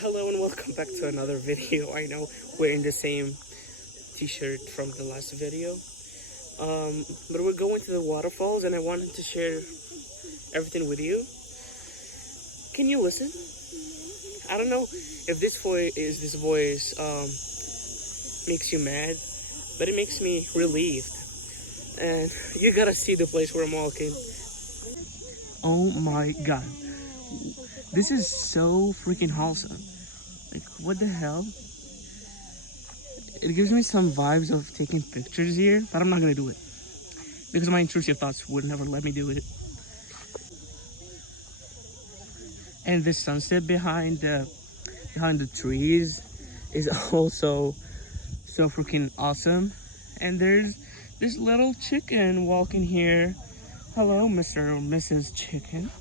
Hello and welcome back to another video. I know we're in the same t-shirt from the last video, but we're going to the waterfalls and I wanted to share everything with you. Can you listen? I don't know if this voice makes you mad, but it makes me relieved. And you gotta see the place where I'm walking. Oh my god, this is so freaking wholesome. Like, what the hell? It gives me some vibes of taking pictures here, but I'm not gonna do it because my intrusive thoughts would never let me do it. And the sunset behind the trees is also so freaking awesome. And there's this little chicken walking here. Hello, Mr. or Mrs. Chicken.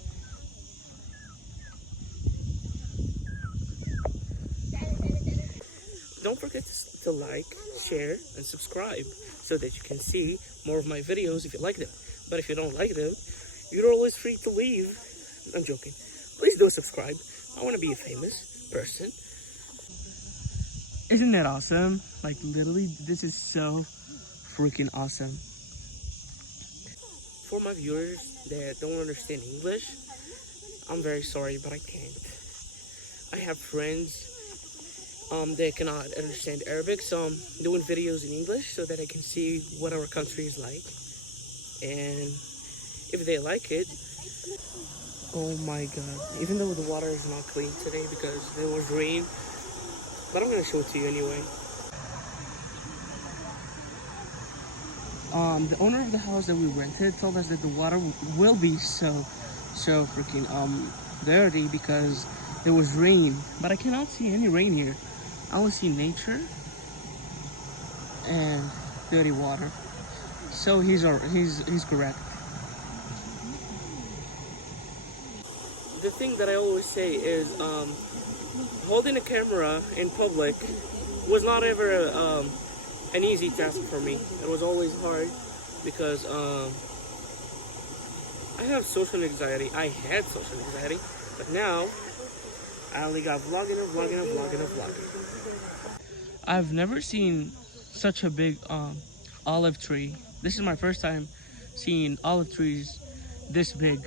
Don't forget to like, share, and subscribe so that you can see more of my videos if you like them. But if you don't like them, you're always free to leave. I'm joking. Please do subscribe. I want to be a famous person. Isn't that awesome? Like, literally, this is so freaking awesome. For my viewers that don't understand English, I'm very sorry, but I can't. I have friends they cannot understand Arabic, so I'm doing videos in English so that I can see what our country is like, and if they like it. Oh my god, even though the water is not clean today because there was rain, but I'm gonna show it to you anyway. The owner of the house that we rented told us that the water will be so freaking dirty because there was rain, but I cannot see any rain here. I only see nature and dirty water. So he's correct. The thing that I always say is holding a camera in public was not ever an easy task for me. It was always hard because I have social anxiety. I had social anxiety, but now I only got vlogging. I've never seen such a big olive tree. This is my first time seeing olive trees this big.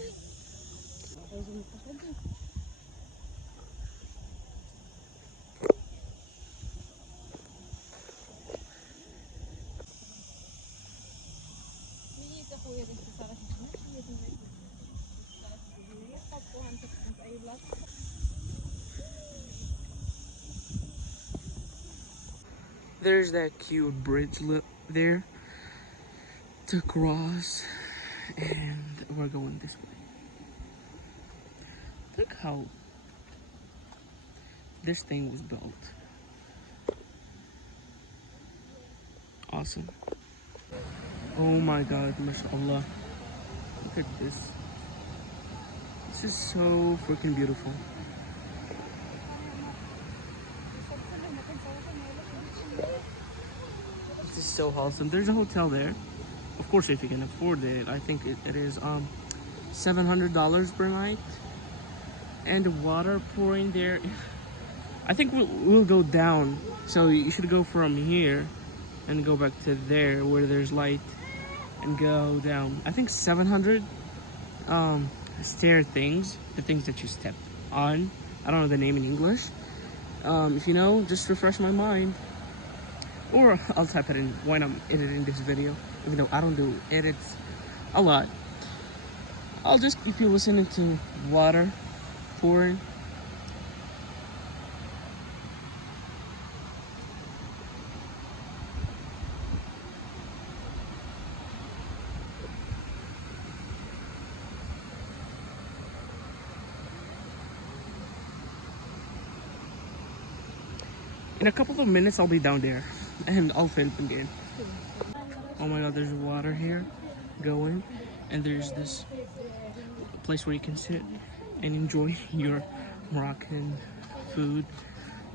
There's that cute bridge there to cross, and we're going this way. Look how this thing was built. Awesome. Oh my god, mashallah. Look at this. This is so freaking beautiful. This is so awesome. There's a hotel there. Of course, if you can afford it. I think it is $700 per night. And the water pouring there. I think we'll go down. So you should go from here and go back to there where there's light and go down. I think 700 stair things, the things that you step on. I don't know the name in English. If you know, just refresh my mind. Or I'll type it in when I'm editing this video, even though I don't do edits a lot. I'll just keep you listening to water pouring. In a couple of minutes, I'll be down there and I'll film again. Oh my god, there's water here going, and there's this place where you can sit and enjoy your Moroccan food,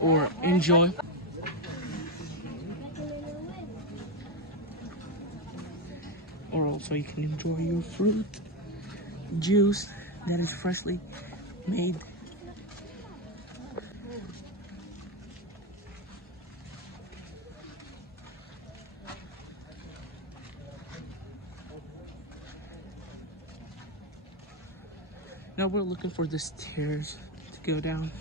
or enjoy. Or also you can enjoy your fruit juice that is freshly made. Now we're looking for the stairs to go down,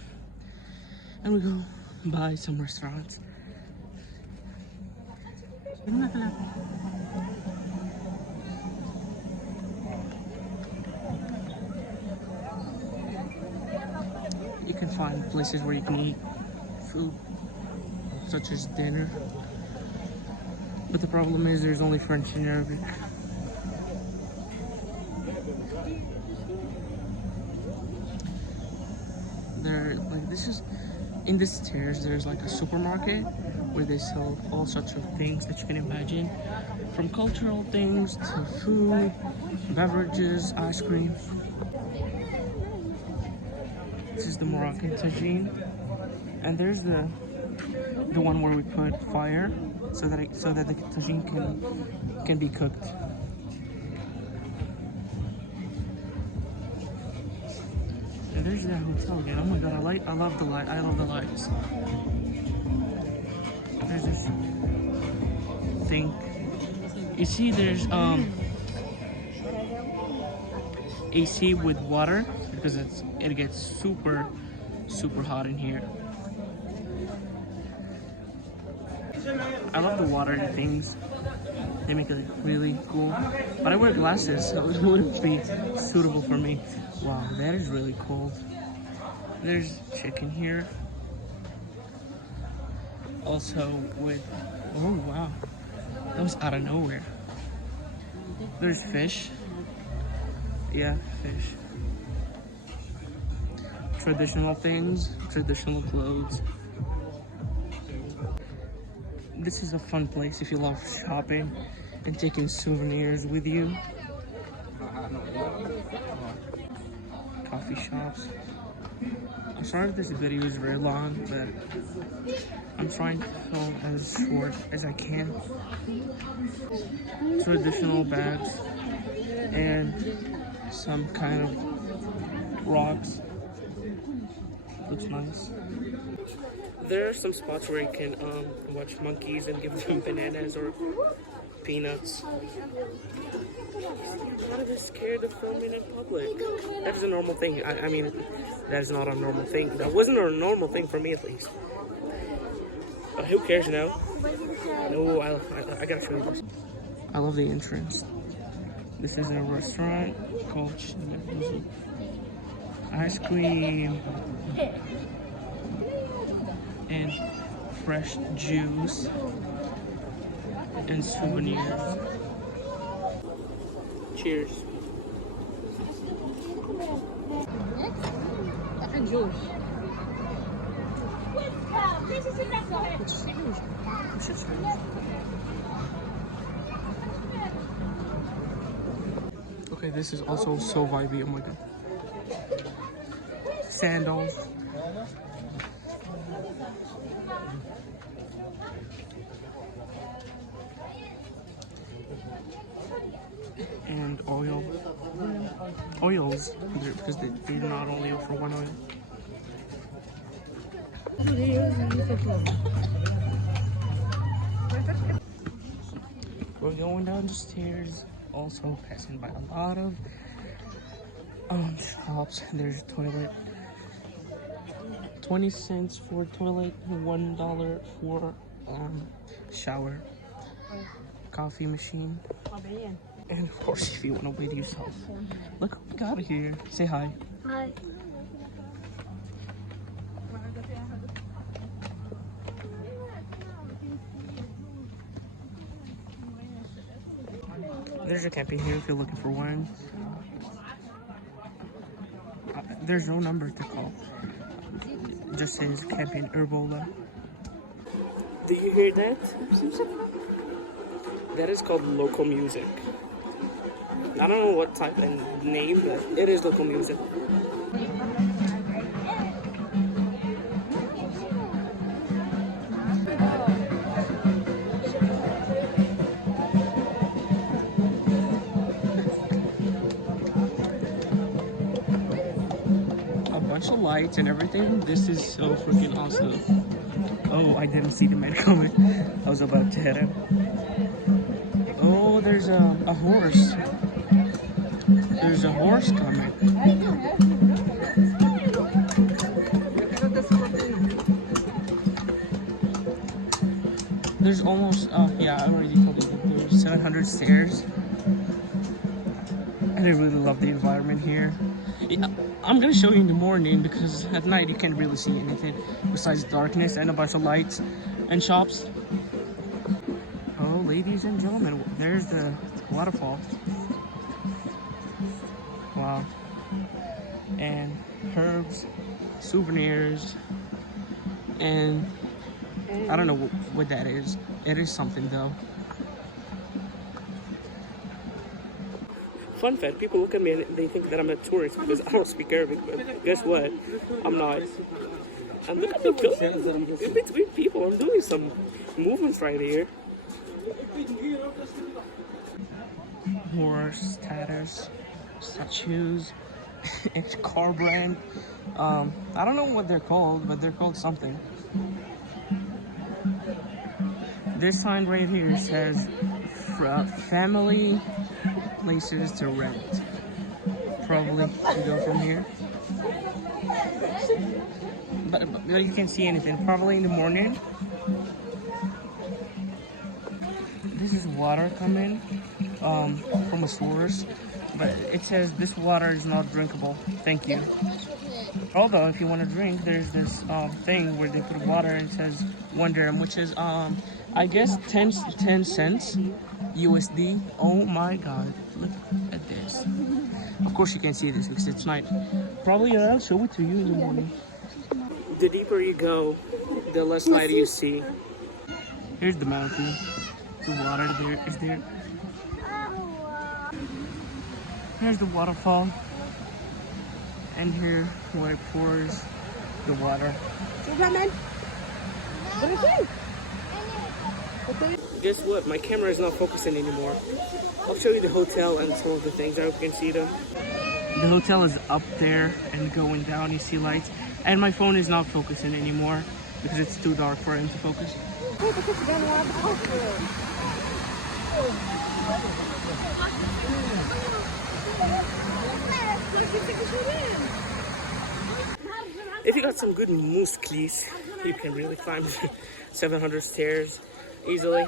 and we go by some restaurants. You can find places where you can eat food, such as dinner. But the problem is there's only French and Arabic. In the stairs, there's like a supermarket where they sell all sorts of things that you can imagine, from cultural things to food, beverages, ice cream. This is the Moroccan tagine, and there's the one where we put fire so that the tagine can be cooked. And there's that hotel again. Oh my god, I love the light. I love the lights. There's this thing. You see, there's AC with water because it gets super hot in here. I love the water things. They make it really cool. But I wear glasses, so it wouldn't be suitable for me. Wow, that is really cold. There's chicken here. Also with, oh wow, that was out of nowhere. There's fish. Yeah, fish. Traditional things, traditional clothes. This is a fun place if you love shopping and taking souvenirs with you. Coffee shops. I'm sorry if this video is very long, but I'm trying to film as short as I can. Traditional bags and some kind of rocks. Looks nice. There are some spots where you can watch monkeys and give them bananas or peanuts. I'm not even scared of filming in public. That is a normal thing. I mean, that is not a normal thing. That wasn't a normal thing for me, at least. But who cares now? Oh, I gotta show you this. I love the entrance. This is a restaurant called Ice Cream and fresh juice and souvenirs. Cheers. Okay, this is also so vibey. Oh my god. Sandals. And oils, because they're not only for one oil. We're going down the stairs, also passing by a lot of shops. There's a toilet, 20 cents for toilet, $1 for shower, coffee machine. And of course, if you want to weigh yourself. Look what we got here. Say hi. Hi. There's a camping here if you're looking for one. There's no number to call. It just says camping Herbola. Do you hear that? That is called local music. I don't know what type and name, but it is local music. A bunch of lights and everything. This is so freaking awesome. Oh, I didn't see the man coming. I was about to hit him. Oh, there's a horse. There's there's a horse coming. There's almost, yeah, I already told you that there's 700 stairs. And I really love the environment here. I'm gonna show you in the morning because at night you can't really see anything besides darkness and a bunch of lights and shops. Oh, ladies and gentlemen, there's the waterfall. Wow. And herbs, souvenirs, and I don't know what that is. It is something though. Fun fact, people look at me and they think that I'm a tourist because I don't speak Arabic, but guess what? I'm not. And look at me filming in between people. I'm doing some movements right here. Horse, tatters, statues, it's car brand. I don't know what they're called, but they're called something. This sign right here says family places to rent. Probably to go from here. But you can't see anything. Probably in the morning. This is water coming from a source. But it says this water is not drinkable. Thank you. Although if you want to drink, there's this thing where they put water and it says 1 dirham, which is I guess 10 cents USD. Oh my god, look at this. Of course you can't see this because it's night. Probably I'll show it to you in the morning. The deeper you go, the less light you see. Here's the mountain. The water there is there. Here's the waterfall. And here where it pours the water. Guess what? My camera is not focusing anymore. I'll show you the hotel and some of the things. I hope you can see them. The hotel is up there and going down. You see lights. And my phone is not focusing anymore because it's too dark for him to focus. If you got some good musklis, you can really climb 700 stairs easily.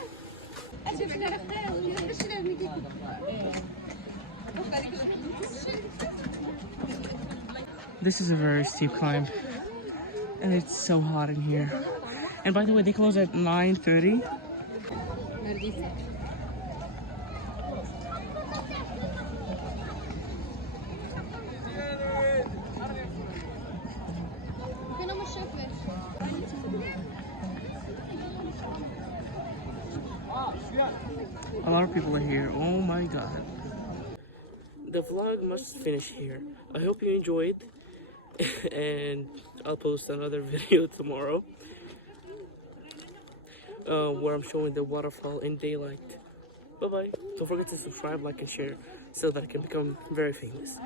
This is a very steep climb, and it's so hot in here. And by the way, they close at 9:30. A lot of people are here. Oh my god. The vlog must finish here. I hope you enjoyed. And I'll post another video tomorrow. Where I'm showing the waterfall in daylight. Bye bye. Don't forget to subscribe, like, and share so that I can become very famous.